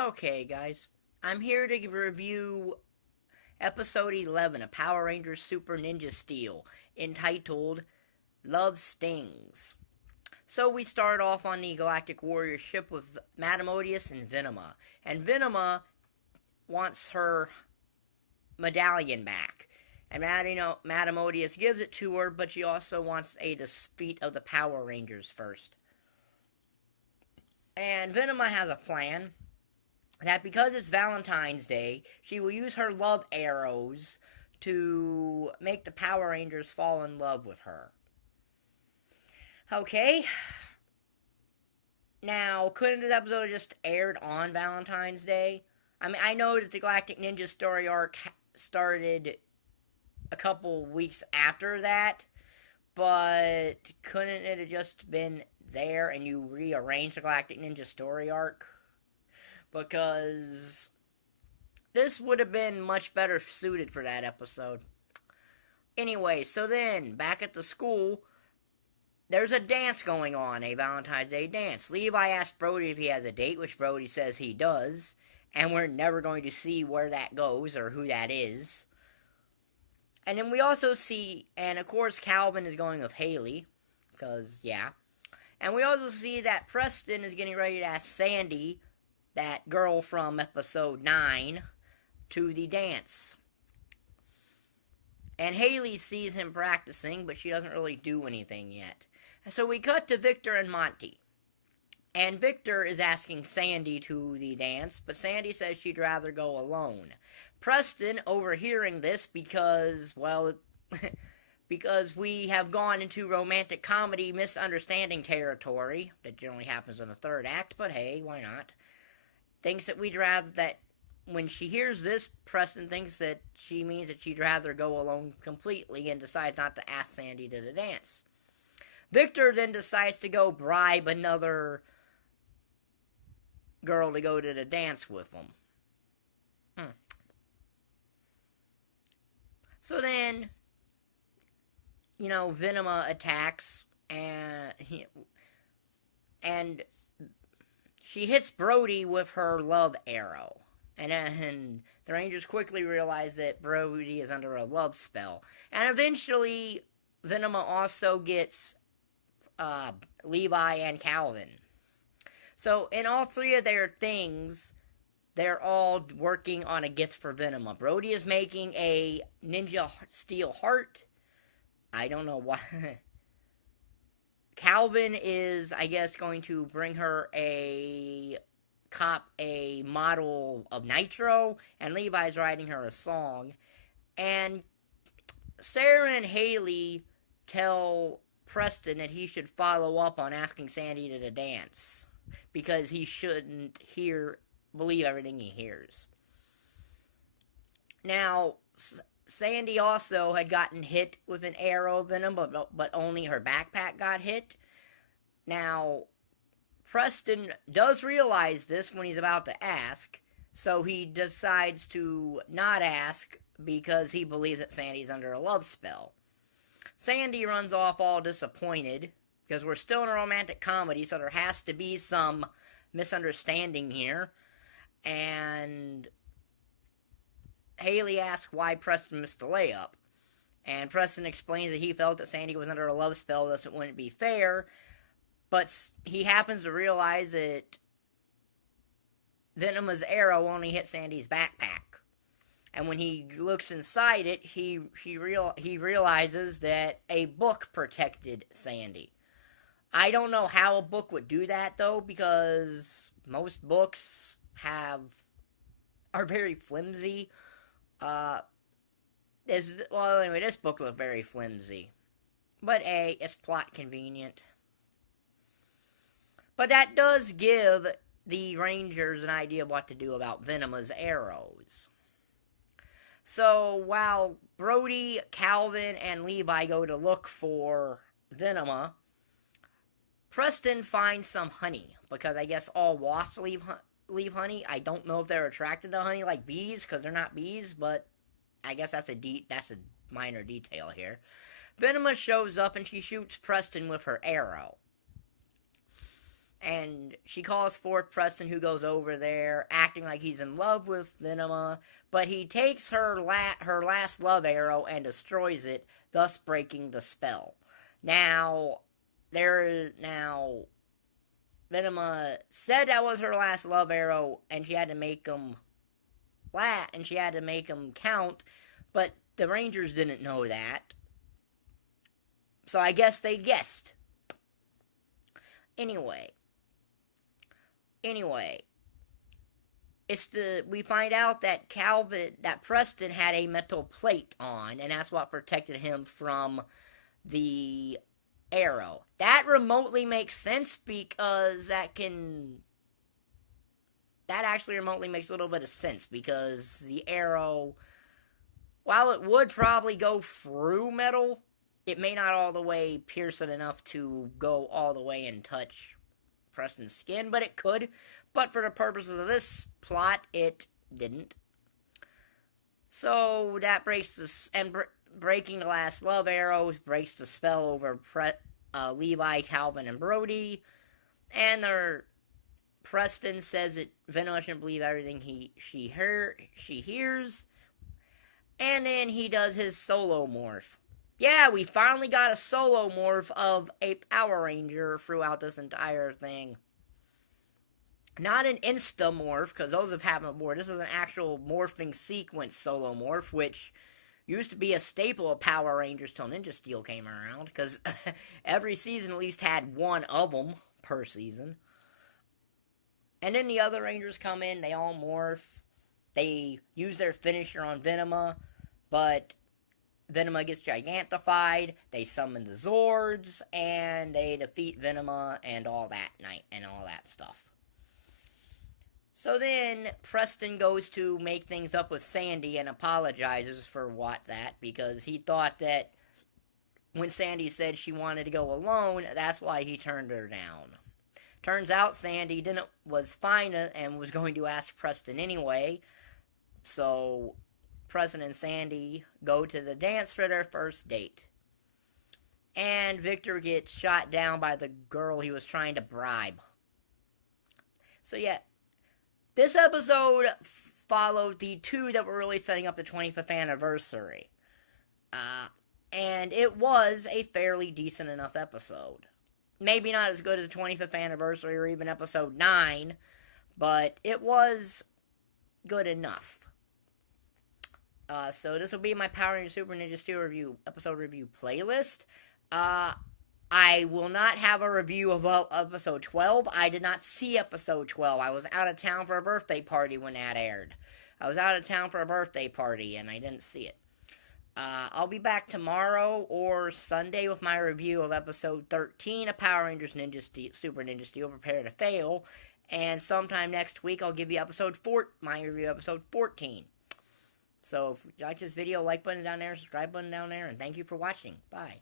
Okay, guys. I'm here to review episode 11 of Power Rangers Super Ninja Steel, entitled Love Stings. So we start off on the Galactic Warrior ship with Madame Odious and Venema. And Venema wants her medallion back. And Madame Odious gives it to her, but she also wants a defeat of the Power Rangers first. And Venema has a plan that because it's Valentine's Day, she will use her love arrows to make the Power Rangers fall in love with her. Okay. Now, couldn't this episode have just aired on Valentine's Day? I mean, I know that the Galactic Ninja story arc started a couple weeks after that, but couldn't it have just been there and you rearranged the Galactic Ninja story arc? Because this would have been much better suited for that episode. Anyway, so then, back at the school, there's a dance going on, a Valentine's Day dance. Levi asks Brody if he has a date, which Brody says he does, and we're never going to see where that goes or who that is. And then we also see, and of course Calvin is going with Haley, because, yeah. And we also see that Preston is getting ready to ask Sandy, that girl from episode 9, to the dance. And Haley sees him practicing, but she doesn't really do anything yet. So we cut to Victor and Monty. And Victor is asking Sandy to the dance, but Sandy says she'd rather go alone. Preston, overhearing this because, well, because we have gone into romantic comedy misunderstanding territory, that generally happens in the third act, but hey, why not? Thinks that we'd rather that when she hears this, Preston thinks that she means that she'd rather go alone completely and decides not to ask Sandy to the dance. Victor then decides to go bribe another girl to go to the dance with him. So then, Venema attacks and she hits Brody with her love arrow. And the Rangers quickly realize that Brody is under a love spell. And eventually, Venema also gets Levi and Calvin. So in all three of their things, they're all working on a gift for Venema. Brody is making a Ninja Steel heart. I don't know why. Calvin is, I guess, going to bring her a model of Nitro, and Levi's writing her a song. And Sarah and Haley tell Preston that he should follow up on asking Sandy to the dance, because he shouldn't believe everything he hears. Now, Sandy also had gotten hit with an arrow venom, but only her backpack got hit. Now, Preston does realize this when he's about to ask, so he decides to not ask because he believes that Sandy's under a love spell. Sandy runs off all disappointed, because we're still in a romantic comedy, so there has to be some misunderstanding here. And Haley asks why Preston missed the layup. And Preston explains that he felt that Sandy was under a love spell, thus it wouldn't be fair. But he happens to realize that Venema's arrow only hit Sandy's backpack. And when he looks inside it, he realizes that a book protected Sandy. I don't know how a book would do that, though, because most books are very flimsy. This book looked very flimsy. But it's plot convenient. But that does give the Rangers an idea of what to do about Venema's arrows. So while Brody, Calvin, and Levi go to look for Venema, Preston finds some honey, because I guess all wasps leave honey. I don't know if they're attracted to honey like bees, because they're not bees, but I guess that's a minor detail here. Venema shows up and she shoots Preston with her arrow. And she calls forth Preston, who goes over there, acting like he's in love with Venema, but he takes her last love arrow and destroys it, thus breaking the spell. Now, Venema said that was her last love arrow, and she had to make them count, but the Rangers didn't know that. So I guess they guessed. Anyway, we find out that Preston had a metal plate on, and that's what protected him from the arrow. That remotely makes sense because that actually remotely makes a little bit of sense, because the arrow, while it would probably go through metal, it may not all the way pierce it enough to go all the way and touch Preston's skin, but it could. But for the purposes of this plot, it didn't. So that breaks breaking the last love arrows breaks the spell over Levi, Calvin, and Brody. And Preston says that Venema shouldn't believe everything she hears. And then he does his solo morph. Yeah, we finally got a solo morph of a Power Ranger throughout this entire thing. Not an insta-morph, because those have happened before. This is an actual morphing sequence solo morph, which used to be a staple of Power Rangers till Ninja Steel came around, because every season at least had one of them per season. And then the other Rangers come in, they all morph. They use their finisher on Venema, but Venema gets gigantified, they summon the Zords, and they defeat Venema and all that stuff. So then Preston goes to make things up with Sandy and apologizes for that, because he thought that when Sandy said she wanted to go alone, that's why he turned her down. Turns out Sandy was fine and was going to ask Preston anyway, so Preston and Sandy go to the dance for their first date. And Victor gets shot down by the girl he was trying to bribe. So yeah, this episode followed the two that were really setting up the 25th anniversary. And it was a fairly decent enough episode. Maybe not as good as the 25th anniversary or even episode 9, but it was good enough. So this will be my Power Rangers Super Ninja Steel episode review playlist. I will not have a review of episode 12. I did not see episode 12. I was out of town for a birthday party when that aired. I was out of town for a birthday party and I didn't see it. I'll be back tomorrow or Sunday with my review of episode 13 of Power Rangers Super Ninja Steel, Prepare to Fail. And sometime next week I'll give you my review of episode 14. So if you like this video, like button down there, subscribe button down there, and thank you for watching. Bye.